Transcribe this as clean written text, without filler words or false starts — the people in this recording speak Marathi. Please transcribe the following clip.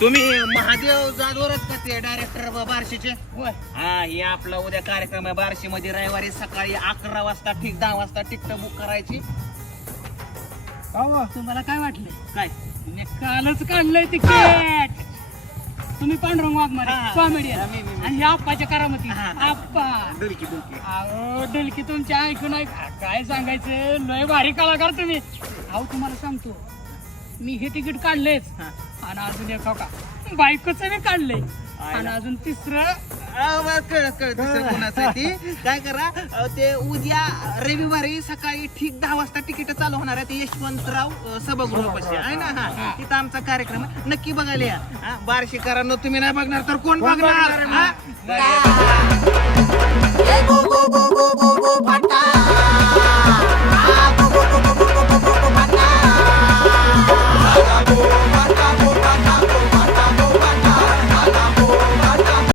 तुम्ही महादेव जाधवरच का ते डायरेक्टर बार्शीचे? होय. हा, हे आपला उद्या कार्यक्रम आहे बार्शी मध्ये, रविवारी सकाळी 11 वाजता ठीक 10 वाजता तिकीट बुक करायची. तुम्हाला काय वाटलं? काय मी कालच काढलंय तिकीट. तुम्ही पांडुरंग वाघमारे हा. कॉमेडियन मी. आणि ह्या आप्पाच्या करामती. हा. आप्पा डुलकी डुलकी. अहो डलकी तुमच्या ऐकून काय सांगायचं, लय भारी कलाकार तुम्ही. अहो तुम्हाला सांगतो, मी हे तिकीट काढलेच हा. आणि अजून एक का बायकोच मी काढलंय आणि अजून तिसरं कळ दुसरं कोणाचं आहे ती. काय करा ते उद्या रविवारी सकाळी ठीक 10 वाजता तिकीट चालू होणार आहे. ते यशवंतराव सभागृहापाशी आहे ना. हा, तिथं आमचा कार्यक्रम आहे, नक्की बघायला या. हा, बार्शीकरांनो तुम्ही नाही बघणार तर कोण बघणार? हा?